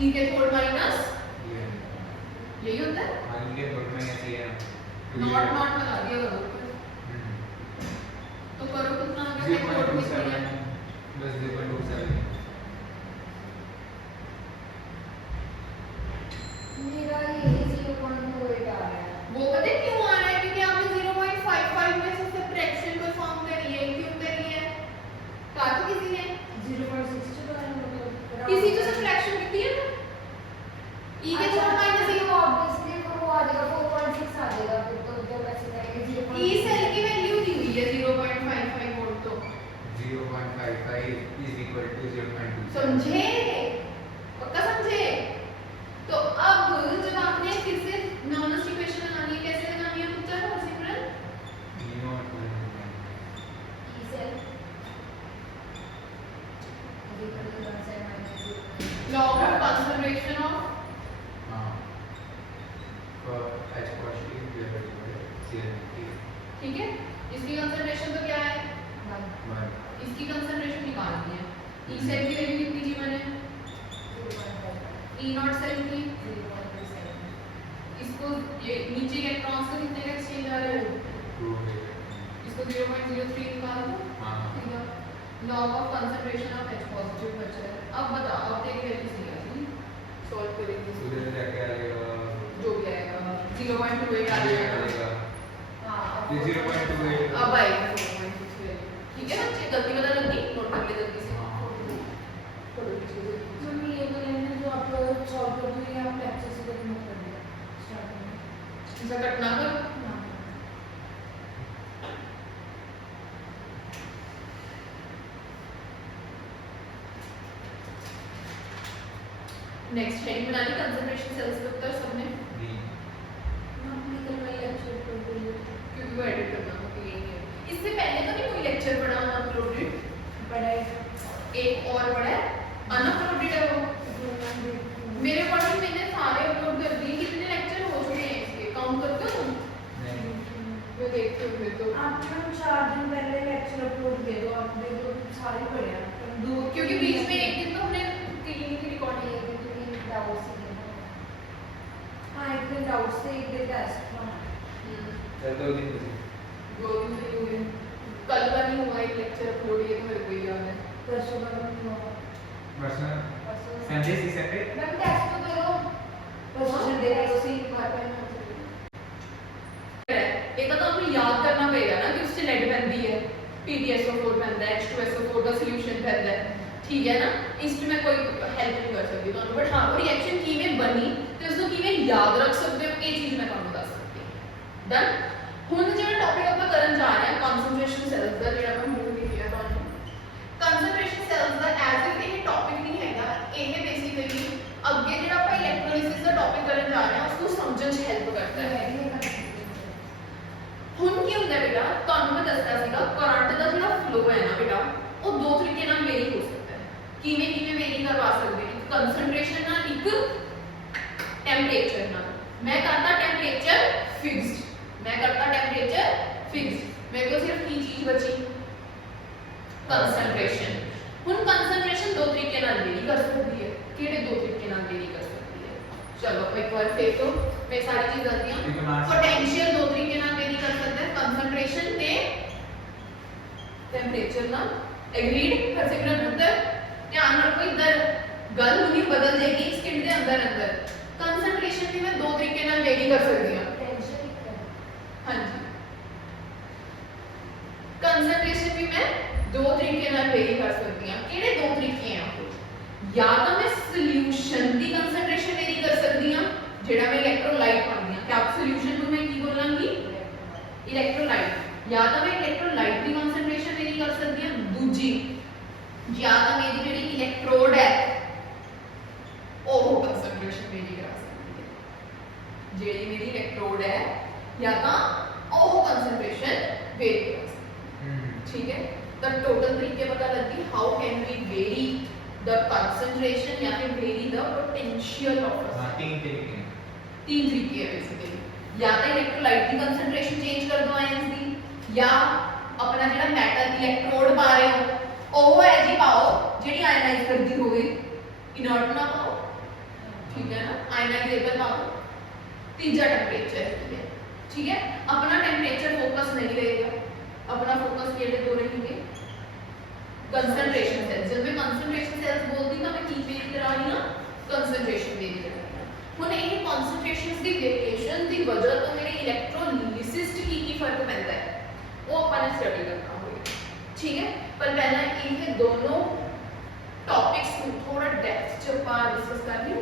ई के थोड़ माइनस यही होता है। हाँ ई के थोड़ में ऐसे है नॉट नॉट लगा दिया करो तो करो कितना आ गया थोड़ कितनी है 0.27 मेरा ये 0.28 आ रहा है। वो पता है क्यों आ रहा है क्योंकि आपने 0.55 में से सब्ट्रैक्शन परफॉर्म करी है। क्यों करी है कहा तो किसी ने 0.62 तो है मतलब किसी तो सब्ट्रैक्शन कितनी है ना ई के थोड़ माइनस ई ऑब्वियसली वो आ जाएगा 4.6 आ जाएगा फिर तो जब ऐसे करेंगे 0. ई सेल की वैल्यू दी हुई है 0.55 वोल्ट तो 0.55 is equal to 0.2 समझे पक्का समझे। तो अब जब आपने फिर से नॉनस्ट इक्वेशन लगानी है कैसे लगानी है पुत्र और सिमरन log of conservation of h positive divided by CNT ठीक है इसकी कंसंट्रेशन तो क्या है इसकी कंसंट्रेशन निकालनी है। ई सेल की वैल्यू कितनी थी मैंने ई नॉट सेल की इसको ये नीचे के इलेक्ट्रॉन्स का कितने का एक्सचेंज आ रहा है इसको 0.03 निकाल दो ठीक है। Log of concentration of H positive बचा है। अब बता अब तेरी वैल्यू सही आ गई सॉल्व करेंगे उधर से क्या आएगा जो भी आएगा 0.28 आ जाएगा। हां ये 0.28 अब आएगा 0.6 ठीक है बच्चे गलती पता लगी नोट कर ले जल्दी से मम्मी ये तो लेना जो आप सॉल्व कर दो ये आप लेक्चर से करना कर दिया स्टार्टिंग में इसे कट ना कर नेक्स्ट हेडिंग बना ली कंसंट्रेशन सेल्स के ऊपर सबने मम्मी कल मैं लेक्चर कर दूंगी क्योंकि वो एडिट करना होता है यही है। इससे पहले तो नहीं कोई लेक्चर पढ़ा अनअपलोडेड बड़ा है एक और पढ़ा है अनअपलोडेड है वो मेरे अकॉर्डिंग मैंने सारे अपलोड कर दिए। कितने लेक्चर हो चुके हैं इसके काउंट करते हो तुम मैं देखती हूँ तो आपने 4 दिन पहले लेक्चर अपलोड किए तो आप देखो सारे पढ़े हैं दो क्योंकि बीच में एक दिन तो हमने क्लिनिक की रिकॉर्डिंग एक दिन डाउट से हाँ एक दिन डाउट से एक दिन टेस्ट था चल 2 दिन बचे 2 दिन से ही हुए कल का नहीं हुआ एक लेक्चर अपलोड ये तो मेरे को ही याद है। परसों का भी हुआ परसों परसों संडे सी सैटरडे मैं टेस्ट तो दे दो परसों संडे का उसी बार पे एक तो हमें याद करना पड़ेगा ना कि उससे लेड बनती है PbSO4 बनता है H2SO4 का सॉल्यूशन बनता है ठीक है ना इसमें मैं कोई हेल्प नहीं कर सकती तो बट हाँ वो रिएक्शन की में बनी तो उसको की में याद रख सकते हो ये चीज मैं ਤੁਹਾਨੂੰ ਦੱਸ ਸਕਦੀ ਹਾਂ ਡਨ। ਹੁਣ ਜਿਹੜਾ ਟੌਪਿਕ ਆਪਾਂ ਕਰਨ ਜਾ ਰਹੇ ਹਾਂ ਕਨਸੈਂਟ੍ਰੇਸ਼ਨ ਸੈਲਸ ਦਾ ਜਿਹੜਾ ਮੈਂ ਹੁਣ ਲਿਖਿਆ ਤੁਹਾਨੂੰ ਕਨਸੈਂਟ੍ਰੇਸ਼ਨ ਸੈਲਸ ਦਾ ਐਜ਼ ਇਫ ਇਹ ਟੌਪਿਕ ਨਹੀਂ ਹੈਗਾ ਇਹ ਬੇਸਿਕਲੀ ਅੱਗੇ ਜਿਹੜਾ ਆਪਾਂ ਇਲੈਕਟ੍ਰੋਲਿਸਿਸ ਦਾ ਟੌਪਿਕ ਕਰਨ ਜਾ ਰਹੇ ਹਾਂ ਉਸਨੂੰ ਸਮਝਣ 'ਚ ਹੈਲਪ ਕਰਦਾ ਹੈ। ਹੁਣ ਕੀ ਹੁੰਦਾ ਬੇਟਾ ਤੁਹਾਨੂੰ ਮੈਂ ਦੱਸਦਾ ਸੀਗਾ ਕਰੰਟ ਦਾ ਜਿਹੜਾ ਫਲੋ ਹੈ ਨਾ ਬੇਟਾ ਉਹ ਦੋ ਤਰੀਕੇ ਨਾਲ ਵੇਰੀ ਹੋ ਸਕਦਾ ਹੈ। ਕਿਵੇਂ ਕਿਵੇਂ ਵੇਰੀ ਕਰਵਾ ਸਕਦੇ ਹਾਂ ਇੱਕ ਕੰਸੈਂਟ੍ਰੇਸ਼ਨ ਨਾਲ ਇੱਕ टेम्परेचर ना मैं करता टेम्परेचर फिक्स्ड मैं करता टेम्परेचर फिक्स्ड मेरे को सिर्फ की चीज बची कंसंट्रेशन। हुन कंसंट्रेशन दो तरीके नाल वेरी कर सकती है किहड़े दो तरीके नाल वेरी कर सकती है चलो एक बार फिर तो मैं सारी चीज दसदी हां। पोटेंशियल दो तरीके नाल वेरी कर सकता है कंसंट्रेशन ते टेम्परेचर नाल एग्रीड। हरसिमरन पुत्र ध्यान रखो इधर गल हुनी बदल जाएगी स्किन दे अंदर अंदर कंसंट्रेशन भी मैं दो तरीके नाल वेरी कर सकती हूं। हाँ जी कंसंट्रेशन भी मैं दो तरीके नाल वेरी कर सकती हूं। किहड़े दो तरीके हैं या तो मैं सॉल्यूशन दी कंसंट्रेशन वेरी कर सकती हूं जेड़ा मैं इलेक्ट्रोलाइट पानी है क्या सॉल्यूशन को मैं की बोलांगी इलेक्ट्रोलाइट या तो मैं इलेक्ट्रोलाइट दी कंसंट्रेशन वेरी कर सकती हूं। दूजी या तो मेरी जेड़ी इलेक्ट्रोड है ਉਹ कंसंट्रेशन वेरी करा सकती है जेडी मेरी इलेक्ट्रोड है या तो ਉਹ कंसंट्रेशन वेरी करा सकती है ठीक है। तो टोटल तरीके पता लगती how can we vary the concentration या फिर वेरी द पोटेंशियल ऑफ हां तीन तरीके है बेसिकली या तो इलेक्ट्रोलाइट की कंसंट्रेशन चेंज कर दो आयंस दी या अपना जेड़ा मेटल इलेक्ट्रोड पा रहे हो ਉਹ ਹੈ ਜੀ ਪਾਓ ਜਿਹੜੀ ਆयनाइज करती होवे इनर्ट ना पाओ ठीक है ना, आयनाइजेबल पावर। तीजा टेम्परेचर है, ठीक है। अपना टेम्परेचर फोकस नहीं रहेगा, अपना फोकस केड़े दो रहेंगे कंसंट्रेशन सेल्स। जब मैं कंसंट्रेशन सेल्स बोलती ना मैं की वेरी करा रही हां, कंसंट्रेशन वेरी करा रही हां। हुन ये कंसंट्रेशंस दी वेरिएशन दी वजह तो मेरे इलेक्ट्रोलिसिस की फर्क पैंदा है, वो अपन ने स्टडी करना होगा, ठीक है। पर पहला ये दोनों टॉपिक्स को थोड़ा डेप्थ च अपन डिस्कस कर ली,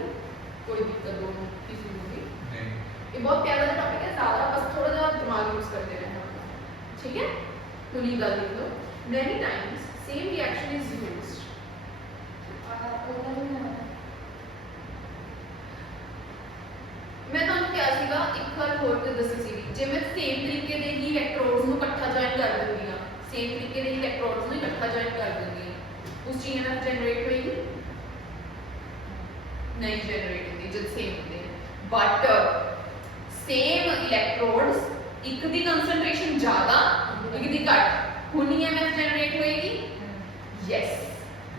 कोई दिक्कत दोनों किसी को भी नहीं। ये बहुत प्यारा टॉपिक है, ज्यादा बस थोड़ा सा दिमाग यूज करते रहना, ठीक है। तो ये गल लिख लो, many times same reaction is used. मैं ਤੁਹਾਨੂੰ ਕਿਹਾ ਸੀਗਾ ਇੱਕ ਵਾਰ ਹੋਰ ਤੇ ਦੱਸੀ ਸੀ, ਜੇ ਮੈਂ ਸੇਮ ਤਰੀਕੇ ਦੇ ਹੀ ਇਲੈਕਟ੍ਰੋਡਸ ਨੂੰ ਇਕੱਠਾ ਜੁਆਇਨ ਕਰ ਦਿੰਦੀ ਹਾਂ, ਸੇਮ ਤਰੀਕੇ ਦੇ ਇਲੈਕਟ੍ਰੋਡਸ ਨੂੰ ਇਕੱਠਾ ਜੁਆਇਨ ਕਰ ਦਿੰਦੀ ਹਾਂ, ਉਸ ਚੀਜ਼ ਨਾਲ ਜਨਰੇਟ ਹੋਏਗੀ नहीं जनरेट होती जब सेम होते हैं। बट सेम इलेक्ट्रोड्स एक दी कंसंट्रेशन ज्यादा एक दी घट हुन ईएमएफ जनरेट होएगी, यस।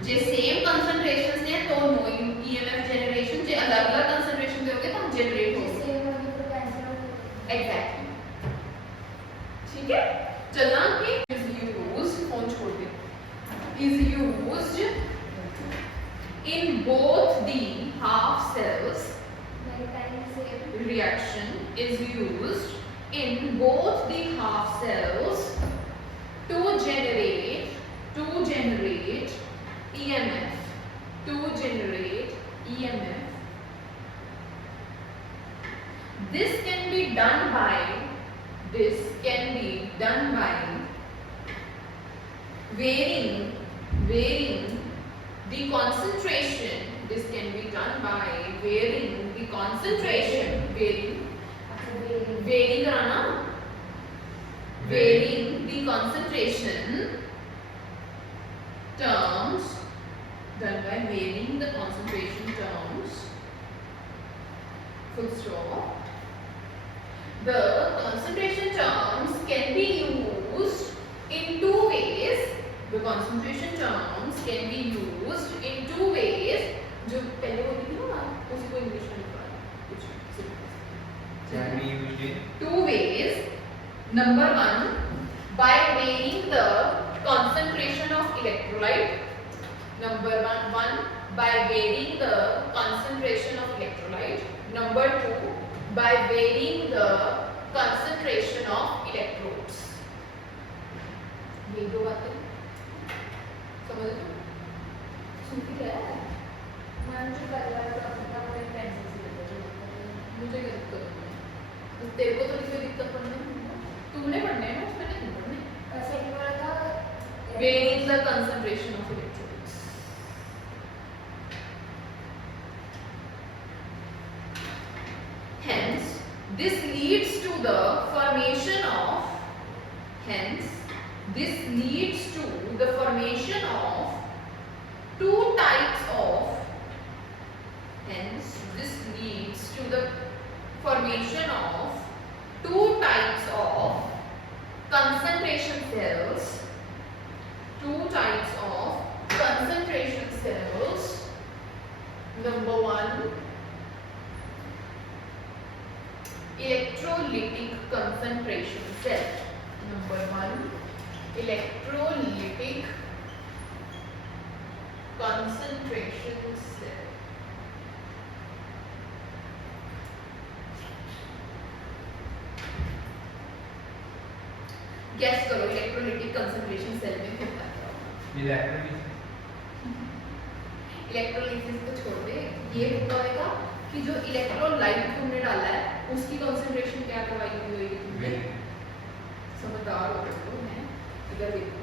जे सेम कंसंट्रेशंस ने तो नो ईएमएफ जनरेशन, जे अलग-अलग कंसंट्रेशन पे होगे तो जनरेट होगी, एग्जैक्टली, ठीक है। चलना कि इज यूज्ड, फोन छोड़ दे, is used in both the half cells, reaction is used in both the half cells to generate EMF, to generate EMF. This can be done by varying the concentration. This can be done by varying the concentration, varying कराना, varying the concentration terms, done by varying the concentration terms, full stop. The concentration terms can be used in two ways. The concentration terms can be used in two ways. जो पहले बोली थी ना उसी को English में लिखा है कुछ Can be used in two ways. Number one, by varying the concentration of electrolyte. Number one, by varying the concentration of electrolyte. Number two, by varying the concentration of electrodes. ये दो बातें समझ लो, सुनती है मुझे क्या दिक्कत है, तेरे को तो कोई दिक्कत पड़ने, तुमने पढ़ने हैं, मैंने नहीं पढ़ने। Varying the concentration of electrodes. Hence, this leads to the formation of two types of concentration cells. Number one, electrolytic concentration cell. Number one, electrolytic concentration cell. Gas करो इलेक्ट्रोलिटिक कंसंट्रेशन सेल में होता क्या होगा? Electrolysis को छोड़ दे, ये होता होगा कि जो इलेक्ट्रोलाइट तुमने डाला है उसकी कंसंट्रेशन क्या करवाई हुई होगी तुमने? समझदार हो तो है। इधर देखो,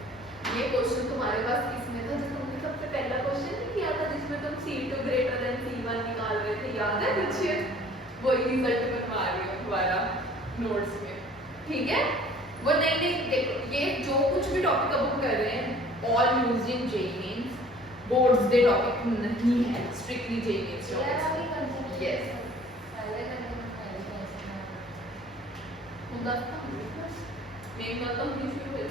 ये क्वेश्चन तुम्हारे पास किसमें था जो तुमने सबसे पहला क्वेश्चन नहीं किया था जिसमें तुम C2 ग्रेटर देन C1 निकाल रहे थे, याद है कुछ? वही रिजल्ट बनवा रही हो दोबारा नोट्स में, ठीक है। वो नहीं देखो, ये जो कुछ भी टॉपिक अब हम कर रहे हैं ऑल यूजिंग जेईई बोर्ड्स दे टॉपिक नहीं है, स्ट्रिक्टली जेईई टॉपिक्स। यस ਹੁੰਦਾ ਤਾਂ ਮੇਨ ਗੱਲ ਤਾਂ ਹੁੰਦੀ ਸ਼ੁਰੂ ਹੋਈ,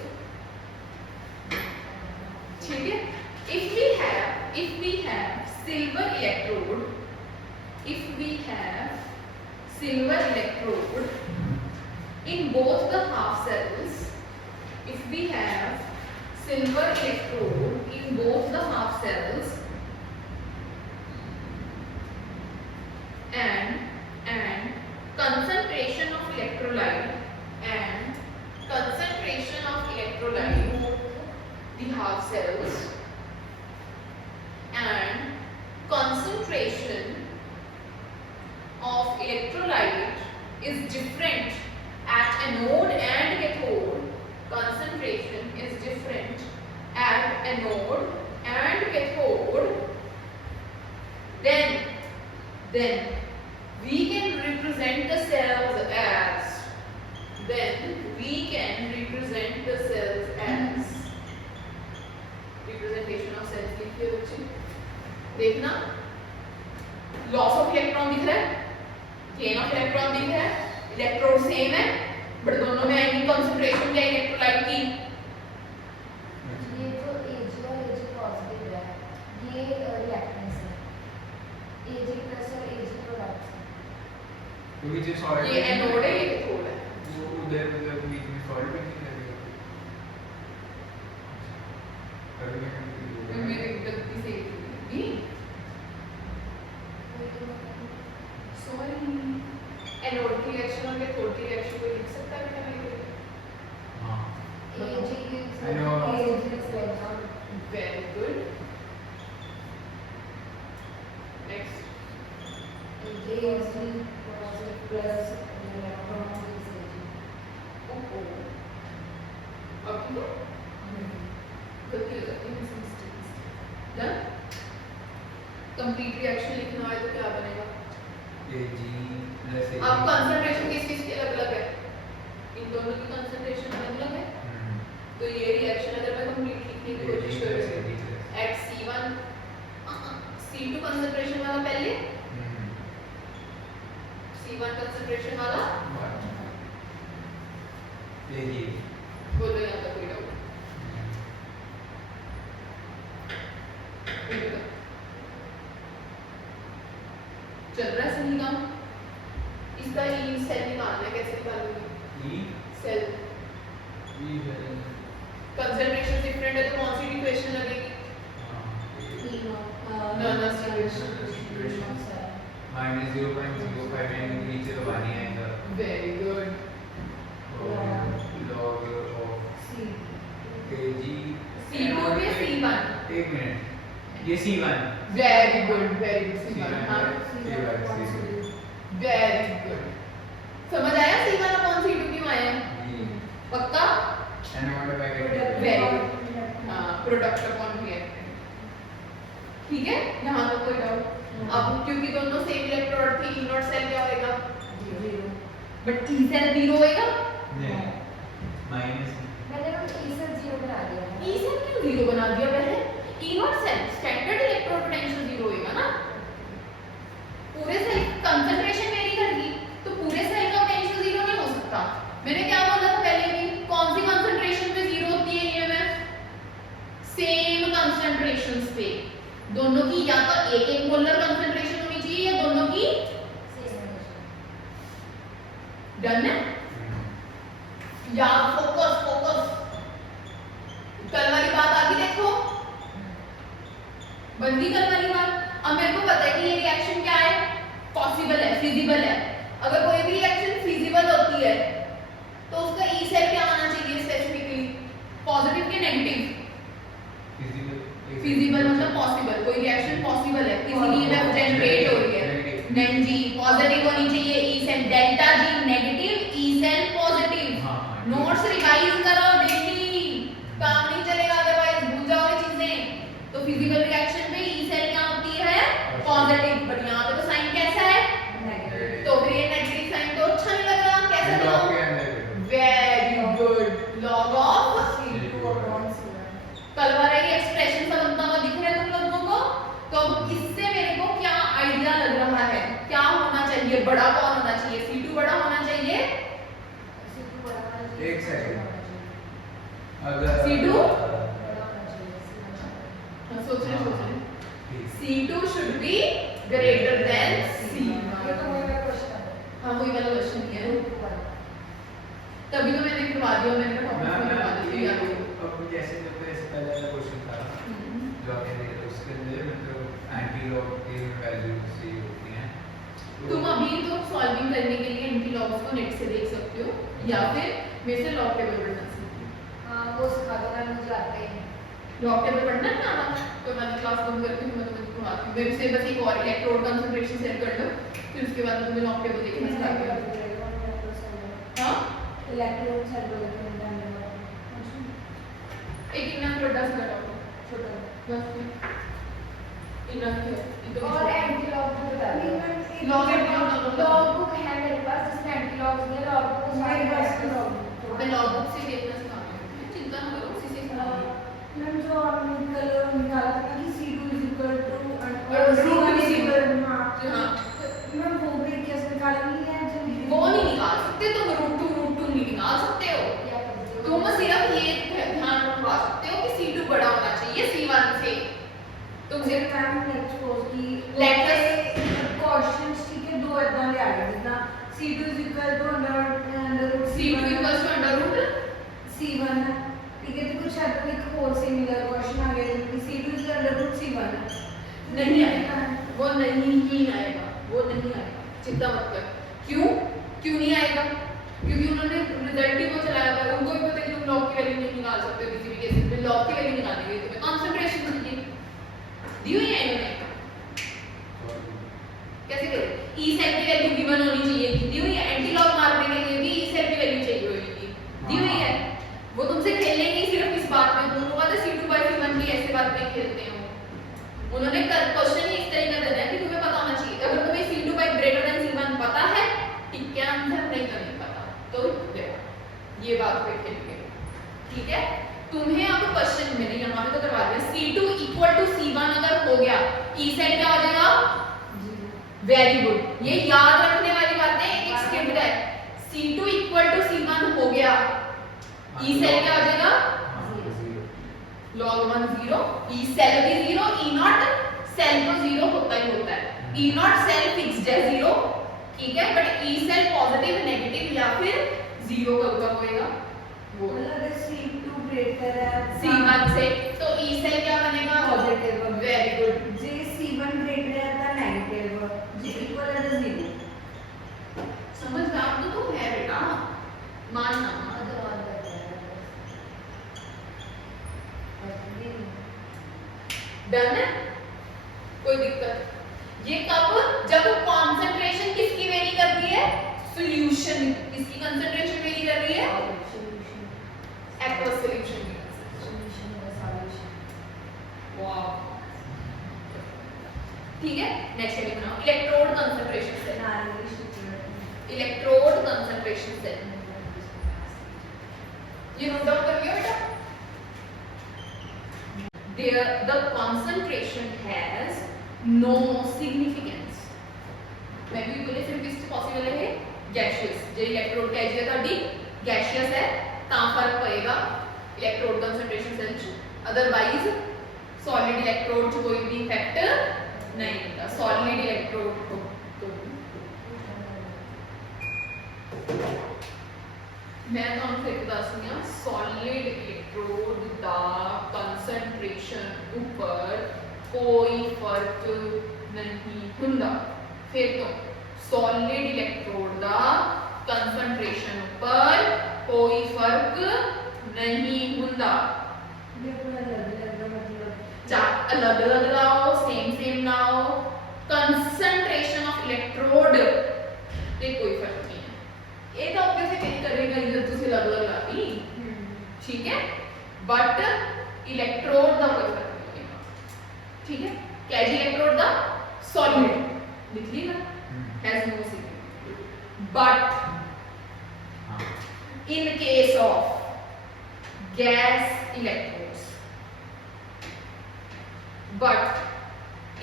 ठीक है। if we have silver electrode if we have silver electrode in both the half cells, if we have silver electrode in both the half cells and concentration of electrolyte the half cells and concentration of electrolyte is different at anode and cathode. Concentration is different at anode and cathode. Then we can represent the cells as. Representation of cells लिखिए बच्चे. देखना, loss of electron दिख रहा है, gain of electron दिख रहा है, electrode same है, बट दोनों में आएंगी कंसंट्रेशन क्या इलेक्ट्रोलाइट की. ये जो Ag और Ag पॉजिटिव है, ये रिएक्टेंस है. Ag प्लस और Ag प्रोडक्ट है. क्योंकि जो सॉल्ट ये एनोड है, ये कैथोड है. वो उधर बीच में सॉल्ट में नहीं लगेगा. मेरी गलती से नहीं. सॉरी, एनोड की रिएक्शन और कैथोड की रिएक्शन को लिख सकता है बेटा मेरे को. हाँ. Ag is I know. Ag is like Very good. Next. Ag is positive plus electron is Ag. Oh. अब तो गलती हो जाती है मिस्टेक्स. डन. कंप्लीट रिएक्शन लिखना है तो क्या बनेगा? Ag plus Ag. अब कंसंट्रेशन किस की अलग-अलग है? इन दोनों की कंसंट्रेशन अलग-अलग है. तो ये रिएक्शन अगर मैं कंप्लीट लिखने की कोशिश करूँ एट C1 C2 कंसंट्रेशन वाला पहले, C1 कंसंट्रेशन वाला बोलो यहाँ तक कोई डाउट. चल रहा है सही काम. इसका ई सेल निकालना है, कैसे निकालूंगी? सेल कंसंट्रेशन डिफरेंट है तो कौन सी इक्वेशन लगेगी? माइनस 0.05 यानी कि नीचे तो पानी आएगा. Very good. log of Ag C2 पे C1. एक मिनट, ये C1. Very good C1. हाँ, वेरी गुड. समझ आया C1 अपॉन C2 क्यों आया? पक्का? Very good. हाँ, प्रोडक्ट अपॉन रिएक्टेंट. ठीक है, यहाँ तक कोई डाउट? अब क्योंकि दोनों सेम इलेक्ट्रोड थी, ई नॉट सेल क्या होएगा? 0. बट ई सेल 0 होएगा? माइनस मैंने वो E से 0 बना दिया. ई सेल क्यों 0 बना दिया पहले? E naught cell standard electrode potential 0 होएगा ना. पूरे सेल कंसंट्रेशन वेरी करेगी तो पूरे सेल का पोटेंशियल 0 नहीं हो सकता. मैंने क्या बोला था पहले भी? कौन सी कंसंट्रेशन पे 0 होती है ईएमएफ? सेम कंसंट्रेशंस पे. दोनों की या तो एक मोलर कंसंट्रेशन होनी चाहिए या दोनों की डन है. या फोकस कल वाली बात आगे देखो, बन गई कल वाली बात. अब मेरे को पता है कि ये रिएक्शन क्या है? पॉसिबल है, फिजिबल है. अगर कोई भी रिएक्शन फिजिबल होती है तो उसका ई सेल क्या आना चाहिए स्पेसिफिकली? पॉजिटिव के नेगेटिव? फिजिबल मतलब पॉसिबल. कोई रिएक्शन पॉसिबल है, इसीलिए वेव जनरेट हो रही है. नहीं जी, पॉजिटिव होनी चाहिए E cell. Delta G negative, E cell positive. Notes revise करो डेली, काम नहीं चलेगा अदरवाइज भूल जाओगे चीजें. तो फिजिकल रिएक्शन में ई सेल क्या होती है? पॉजिटिव. बट यहाँ पे तो साइन कैसा है? नेगेटिव. तो फिर ये नेगेटिव साइन तो अच्छा नहीं लग रहा. कैसे लगाऊं? Very good. Log of C2 upon C1. कल वाला ये एक्सप्रेशन सा बनता हुआ दिख रहा है तुम लोगों को? तो इससे मेरे को क्या आइडिया लग रहा है? क्या होना चाहिए? बड़ा कौन होना चाहिए? C2 बड़ा होना चाहिए? एक सेकंड. अगर C2 सोच रहे. C2 should be greater than C1. हाँ वही वाला क्वेश्चन किया है, ग्रुप वाला। तभी तो मैंने करवा दिया, मैंने कहा टॉपिक में करवा देती हूँ यार। अब जैसे जब ऐसे पहले वाला क्वेश्चन था जो आपने दिया था उसके लिए मतलब एंटी लॉग की वैल्यू से होती हैं तुम अभी तो सॉल्विंग करने के लिए एंटी लॉग्स को नेट से देख सकते हो या फिर मेरे से लॉग टेबल पढ़ना सीखो। हाँ वो सिखा दो, मैं मुझे आता ही नहीं। लॉग टेबल पढ़ना है ना, तो मैंने क्लास बंद करके मैं तुम्हें पढ़ाती हूँ। मेरे से बस एक और इलेक्ट्रोड कंसंट्रेशन सेट कर लो, फिर उसके बाद मैं तुम्हें लॉग टेबल देखना सिखाती हूँ। हाँ इलेक्ट्रोड सेल बोले थे मैंने। एक इतना छोटा सा लगाओ छोटा बस इतना है इतना और एंटी लॉग भी बता दो। लॉग बुक है मेरे पास जिसमें एंटी लॉग है, लॉग बुक मेरे पास है। मैं लॉग बुक से देखना सिखाती हूँ, चिंता ना करो, उसी से सिखाती हूँ। मैम जो आपने कल निकाला था ना कि C2 is equal to root C1 is C2 equal to हाँ हाँ मैम वो भी कैसे निकाला नहीं है जब वो नहीं निकाल सकते तुम, रूट टू नहीं निकाल सकते हो तुम, सिर्फ ये ध्यान रखवा सकते हो कि C2 बड़ा होना चाहिए C1 से। तुम सिर्फ मैम लेट्स सपोज कि Let क्वेश्चंस ठीक है दो इतना ले आए जितना C2 is equal to under root C2 equals to under root C1 है ठीक है, तो कुछ ऐसा एक और सिमिलर क्वेश्चन आ गया कि C2 is under root C1 है नहीं आएगा, वो नहीं ही आएगा, वो नहीं आएगा, चिंता मत कर। क्यों क्यों नहीं आएगा? क्योंकि उन्होंने रिजल्ट ही वो चलाया हुआ है, उनको भी पता है कि तुम लॉग की वैल्यू नहीं निकाल सकते किसी भी केस में। लॉग की वैल्यू निकालने के लिए तुम्हें कंसंट्रेशन चाहिए, दी हुई है इन्होंने, कैसे करें? ई सेल की वैल्यू गिवन होनी चाहिए, दी हुई है। एंटी लॉग मारने के लिए भी ई सेल की वैल्यू चाहिए होगी, दी हुई है। वो तुमसे खेलेंगे सिर्फ इस बात में, दोनों बातें C2/C1 की ऐसे बात में खेलते हैं। उन्होंने क्वेश्चन ही इस तरीके का देना है कि तुम्हें पता होना चाहिए। अगर तुम्हें C2/C1 पता है, ठीक है, आंसर नहीं तो नहीं पता, तो देखो ये बात पे खेलेंगे, ठीक है। तुम्हें अब क्वेश्चन मैंने यहाँ पे तो करवा दिया, C2 equal to C1 अगर हो गया, ई सेल क्या हो जाएगा? वेरी गुड, ये याद रखने वाली बातें एक एक स्किप है। C2 equal to C1 हो गया, ई सेल क्या हो जाएगा? log 1 0, ई सेल भी 0, ई नॉट सेल तो 0 होता ही होता है। ई नॉट सेल फिक्स्ड है 0, ठीक है, but E cell positive negative या फिर 0 कब कब होएगा वो मतलब C2 ग्रेटर है C1 से, तो ई सेल क्या बनेगा? पॉजिटिव। वेरी गुड, जे C1 ग्रेटर है तो नेगेटिव, जे इक्वल है तो 0। समझ में आप तो है बेटा, मानना डन है, कोई दिक्कत? ये कब? जब कंसंट्रेशन किसकी वेरी कर रही है? सॉल्यूशन किसकी कंसंट्रेशन वेरी कर रही है? एक्वस सॉल्यूशन की कंसंट्रेशन। वाओ, ठीक है। नेक्स्ट हेडिंग बनाओ, electrode concentration cell. Electrode concentration cell, ये नोट डाउन कर लियो बेटा। There the concentration has no significance। मैं भी बोले सिर्फ किस पॉसिबल है? गैसियस। जो इलेक्ट्रोड का एरिया ताड़ी गैसियस है, कहां फर्क पड़ेगा इलेक्ट्रोड कंसंट्रेशन सेल च, अदरवाइज सॉलिड इलेक्ट्रोड च कोई भी इफेक्ट नहीं होता। सॉलिड इलेक्ट्रोड को तो मैं ਤੁਹਾਨੂੰ ਫਿਰ ਦੱਸਦੀ ਹਾਂ, सॉलिड इलेक्ट्रोड ਦਾ कंसंट्रेशन ਉੱਪਰ कोई फर्क नहीं ਹੁੰਦਾ। फिर तो सॉलिड इलेक्ट्रोड ਦਾ कंसंट्रेशन ਉੱਪਰ कोई फर्क नहीं ਹੁੰਦਾ। अलग अलग लाओ, सेम लाओ, कंसंट्रेशन ऑफ इलेक्ट्रोड ते कोई फर्क नहीं है। ये तो ऑब्वियसली नहीं करेगा इधर तुसी अलग अलग लाती, ठीक है, बट इलेक्ट्रोड का कोई फर्क नहीं होगा, ठीक है। क्या है इलेक्ट्रोड का? सॉलिड लिख लीजिएगा, has no significance, but in case of gas electrodes, but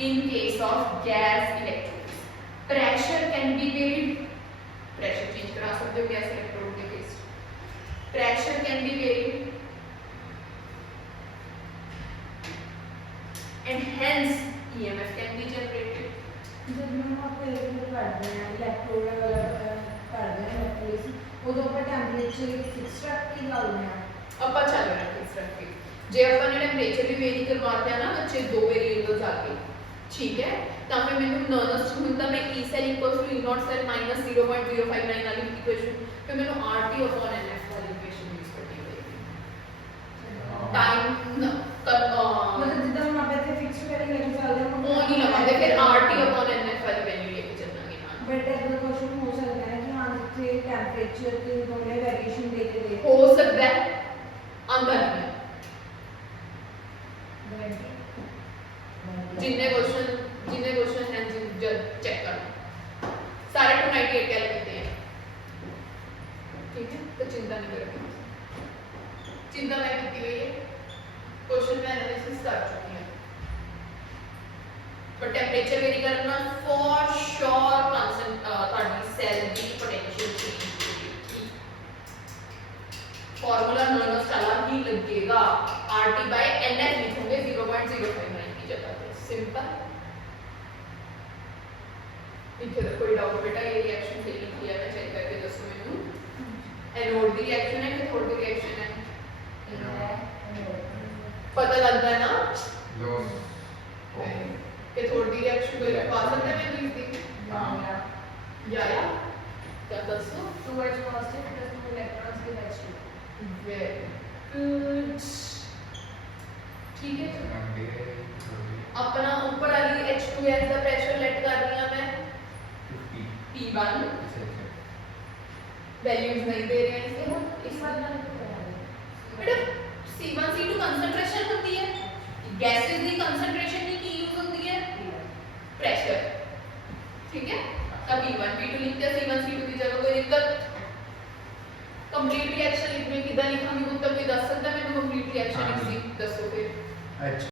in case of gas electrodes pressure can be varied। pressure change करा सकते हो gas electrode के case, pressure can be varied and hence EMF can be generated। जब हम आपको एक करते हैं इलेक्ट्रोड वाला करते हैं इलेक्ट्रोलिसिस उਦੋਂ ਆਪਾਂ ਟੈਂਪਰੇਚਰ ਫਿਕਸ ਰੱਖ ਕੇ ਲਾਉਂਦੇ ਆ ਆਪਾਂ ਚੱਲ ਰਿਹਾ ਫਿਕਸ ਰੱਖ ਕੇ ਜੇ ਆਪਾਂ ਨੇ ਟੈਂਪਰੇਚਰ ਵੀ ਵੇਰੀ ਕਰਵਾਤੇ ਆ ਨਾ ਬੱਚੇ ਦੋ ਵੇਰੀਏਬਲਸ ਆ ਕੇ ਠੀਕ ਹੈ ਤਾਂ ਫਿਰ ਮੈਨੂੰ ਨਰਵਸ ਹੁੰਦਾ ਮੈਂ E cell equals to E naught cell minus 0.059 ਵਾਲੀ ਇਕੁਏਸ਼ਨ ਫਿਰ ਮੈਨੂੰ RT upon NF ਵਾਲੀ ਇਕੁਏਸ਼ਨ ਯੂਜ਼ ਕਰਨੀ ਪਏਗੀ ਟਾਈਮ ਮਤਲਬ ਜਿੱਦਾਂ ਹੁਣ ਆਪਾਂ ਇੱਥੇ ਫਿਕਸ ਕਰਕੇ ਲੈ ਕੇ ਚੱਲਦੇ ਹਾਂ ਉਹ ਨਹੀਂ ਲਵਾਂਗੇ ਫਿਰ RT upon NF ਵਾਲੀ ਵੈਲਿਊ ਲੈ ਕੇ ਚੱਲਾਂਗੇ ਨਾਲ ਬਟ ਇਹਦਾ ਕੁਐਸਚਨ ਹੋ ਸਕਦਾ ਹੈ ਕਿ ਹਾਂ ਜਿੱਥੇ ਟੈਂਪਰੇਚਰ ਤੇ ਦੋਨੇ ਵੇਰੀਏਸ਼ਨ ਦੇ ਕੇ ਦੇ ਹੋ ਸਕਦਾ ਹੈ ਆਂਦਾ ਨਹੀਂ ਹੈ ਜਿੰਨੇ क्वेश्चन हैं जब चेक करना सारे 298 कैल करते हैं ठीक है तो चिंता नहीं करोगे चिंता मैं की हुई है क्वेश्चन में एनालिसिस कर चुकी है बट टेंपरेचर वेरी करना फॉर श्योर ਤੁਹਾਡੀ ਸੈਲ ਦੀ ਪੋਟੈਂਸ਼ੀਅਲ ਚੇਂਜ ਹੋਏਗੀ फार्मूला नॉर्मल चला ही लगेगा RT by NF लिखोगे 0.059 की जगह पे सिंपल लिखे तो कोई डाउट बेटा ये रिएक्शन फेल किया है चेक करके दसो मेनू एनोड की रिएक्शन है कैथोड की रिएक्शन है पता लगता है ना लॉस कैथोड की रिएक्शन कोई पा सकता है मैं इसकी हाँ या क्या दसो 2H positive plus 2 electrons give H2 very good ठीक है अपना ऊपर वाली H2S का प्रेशर लेट कर दिया मैं P1 वैल्यूज नहीं दे रहे हैं इसे इस बार मैंने तो करा दिया बेटा C1 C2 कंसंट्रेशन होती है गैसेस की कंसंट्रेशन नहीं की यूज होती है प्रेशर ठीक है अब P1 P2 लिखते हैं C1 C2 की जगह कोई दिक्कत कंप्लीट रिएक्शन लिखने किधर लिखांगे वो तब कोई दस सकता है मैं तो कंप्लीट रिएक्शन हाँ। लिखी दसो फिर H